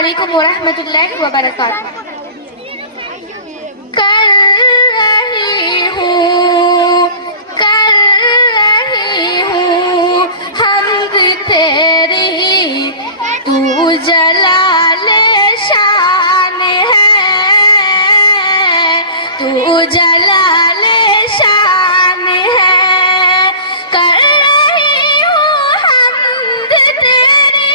अस्सलामुअलैकुम वरहमतुल्लाहि वबरकातुहू। कर रही हूँ हमद तेरी, तू जलाले शान है, तू जलाले शान है। कर रही हूँ हमद तेरी,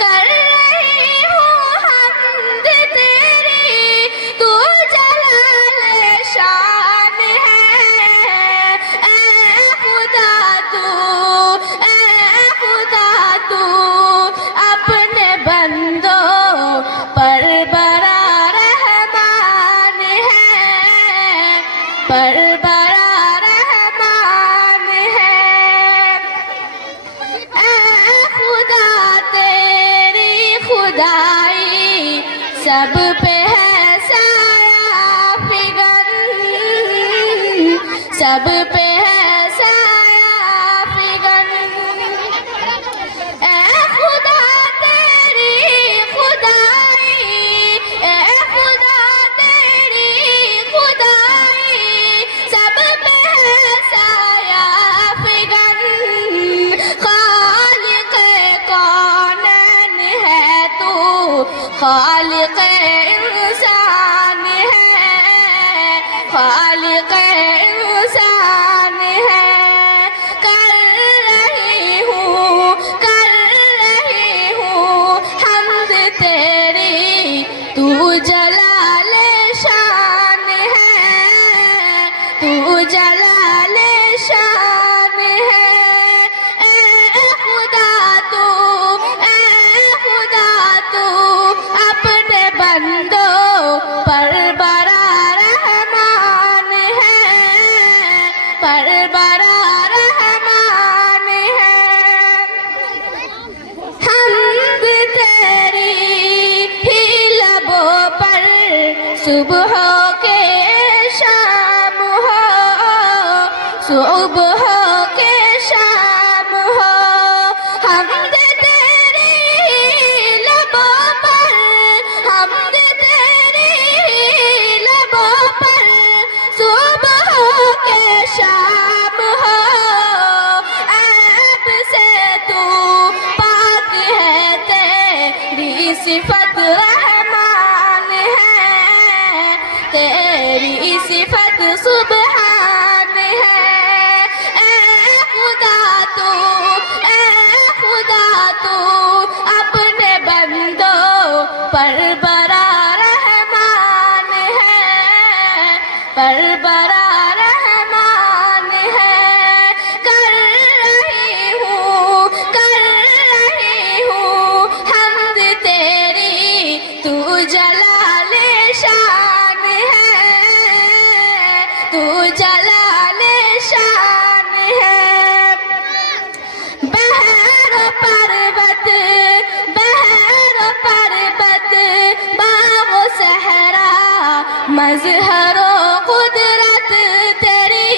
कर रही हूँ हमद तेरी, तू जलाले शान है। ऐ खुदा तू, ऐ खुदा तू अपने बंदों पर बड़ा रहमान है, पर बड़ा रहमान है। ऐ खुदा तेरी खुदाई सब पे है साया फिगन, सब पे है साया फिगन। ऐ खुदा तेरी खुदाई, ऐ खुदा तेरी खुदाई सब पे है साया फिगन। खालिक़े कौनैन है तू, खालिक़े इंसान है, खालिक़े इंसान है। कर रही हूँ हमद तेरी, तू जलाले शान है, तू जलाले शान है। ऐ खुदा तू, ऐ खुदा तू अपने बंदों पर बड़ा रहमान है, पर बड़ा रहमान है। हमद तेरी ही लबों पर सुबह के शाम हो, सुबह के शाम हो। हमद तेरी ही लबों पर, हमद तेरी ही लबों पर सुबह के शाम हो। ऐब से तू पाक है, तेरी सिफत रहमान है, तेरी सिफत सुबहान है। ऐ खुदा तू, ऐ खुदा तू अपने बंदों पर बड़ा रहमान है, पर बड़ा रहमान है। कर रही हूँ हमद तेरी, तू जलाले शान है, तू जलाले शान है। बहर पर्वत, बहर पर्वत बागो सहरा मजहरो कुदरत तेरी,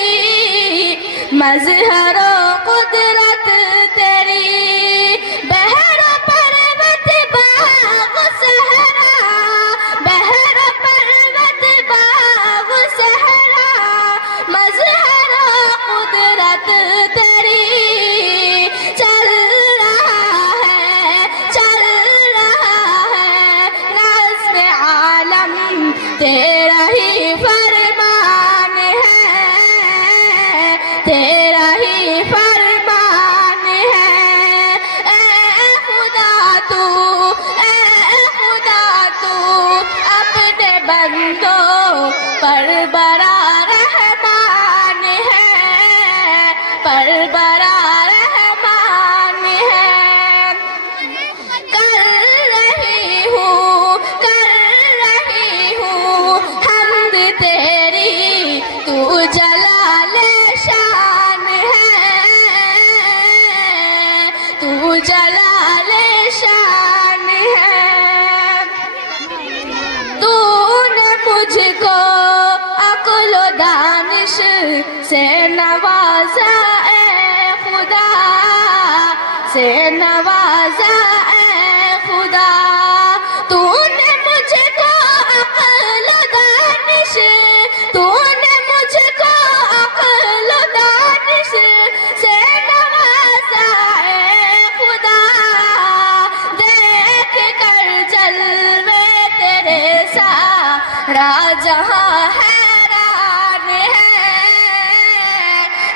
मजहरो कुदरत तेरी। बहर पर्वत बागो सहरा, बहर पर्वत बागो सहरा मजहरो कुदरत तेरी। चल रहा है नज़्म आलम तेरा ही फरमान है, तेरा ही फरमान है। ऐ खुदा तू, ऐ खुदा तू अपने बंदों पर बड़ा रहमान है, पर बड़ा रहमान है। कर रही हूँ हमद तेरी, तू जलाले शान है, तू जलाले शान है। तूने मुझको अक्ल दानिश से नवाजा ऐ खुदा, से नवाजा ऐ खुदा। जहां हैरान है,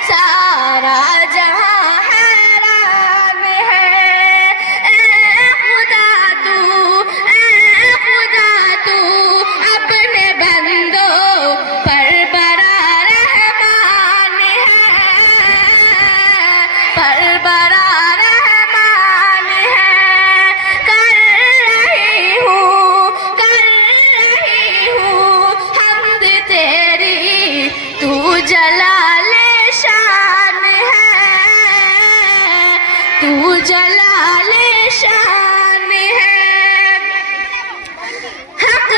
सारा जहां हैरान है। ए खुदा तू अपने बंदों पर बड़ा रहमान है, पर बड़ा रहमान है। कर रही हूँ हमद तेरी, तू जलाले शान है, तू जलाले शान है। हक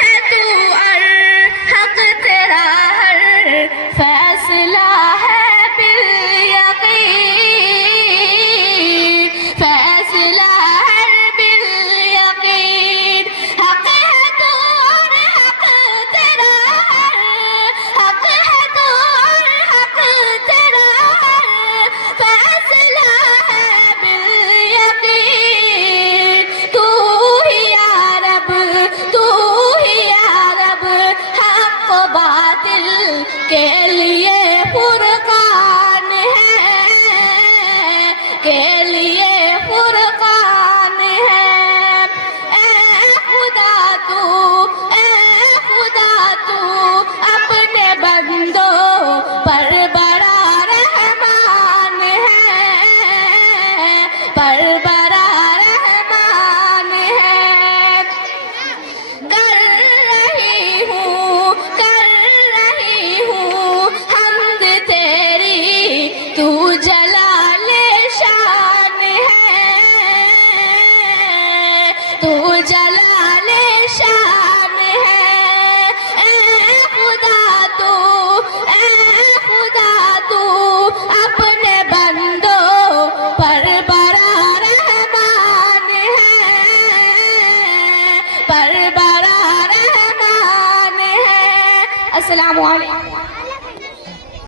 है तू और हक तेरा हर फैसला है बिल यकीन, फैसला है बिल यकीन। हक है तू और हक तेरा हर, हक है तू और हक तेरा हर फैसला है बिल यकीन। तू ही या रब, तू ही या रब, हक व बातिल के लिए फुरकान है, के लिए फुरकान है। ए खुदा तू अपने बंदों पर बड़ा रहमान है, पर बड़ा रहमान है। कर रही हूँ हमद तेरी, तू जलाले शान है, तू जलाले शान है। ए खुदा तू अपने बंदों पर बड़ा रहमान है, पर बड़ा रहमान है। अस्सलामु अलैकुम।